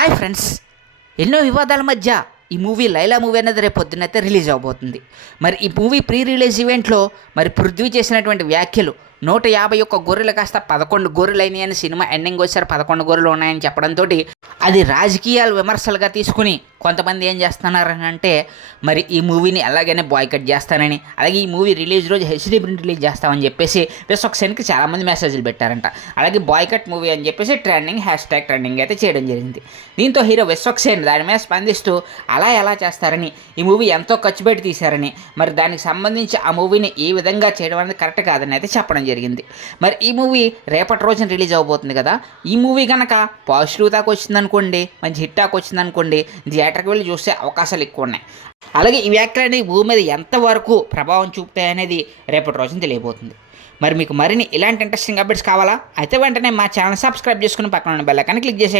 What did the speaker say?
Hi friends, ఎన్నో వివాదాల మధ్య ఈ మూవీ లైలా మూవీ అనేది రేపు పొద్దున్నైతే రిలీజ్ అవబోతుంది. మరి ఈ మూవీ ప్రీ రిలీజ్ ఈవెంట్లో మరి పృథ్వీ చేసినటువంటి వ్యాఖ్యలు 151 గొర్రెలు కాస్త 11 గొర్రెలు అయినాయి అని సినిమా ఎండింగ్ వచ్చారు 11 గొర్రెలు ఉన్నాయని చెప్పడంతో అది రాజకీయాలు విమర్శలుగా తీసుకుని కొంతమంది ఏం చేస్తున్నారని అంటే మరి ఈ మూవీని ఎలాగైనా బాయ్కట్ చేస్తానని, అలాగే ఈ మూవీ రిలీజ్ రోజు హెచ్డీ ప్రింట్ రిలీజ్ చేస్తామని చెప్పేసి విశ్వక్సేన్కి చాలామంది మెసేజ్లు పెట్టారంట. అలాగే బాయ్కట్ మూవీ అని చెప్పేసి ట్రెండింగ్ అయితే చేయడం జరిగింది. దీంతో హీరో విశ్వక్సేన్ దాని మీద స్పందిస్తూ అలా ఎలా చేస్తారని, ఈ మూవీ ఎంతో ఖర్చు పెట్టి తీశారని, మరి దానికి సంబంధించి ఆ మూవీని ఈ విధంగా చేయడం అనేది కరెక్ట్ కాదని అయితే చెప్పడం జరిగింది. మరి ఈ మూవీ రేపటి రోజున రిలీజ్ అవబోతుంది కదా. ఈ మూవీ కనుక పాజిటివ్ టాక్ వచ్చిందనుకోండి, మంచి హిట్ టాక్ వచ్చిందనుకోండి, థియేటర్కి వెళ్ళి చూసే అవకాశాలు ఎక్కువ ఉన్నాయి. అలాగే ఈ వ్యాఖ్యలు భూమి మీద ఎంతవరకు ప్రభావం చూపుతాయనేది రేపటి రోజున తెలియబోతుంది. మరి మీకు మరిన్ని ఇలాంటి ఇంట్రెస్టింగ్ అప్డేట్స్ కావాలా అయితే వెంటనే మా ఛానల్ సబ్స్క్రైబ్ చేసుకుని పక్కన ఉన్న బెల్ ఐకాన్ క్లిక్ చేసేయండి.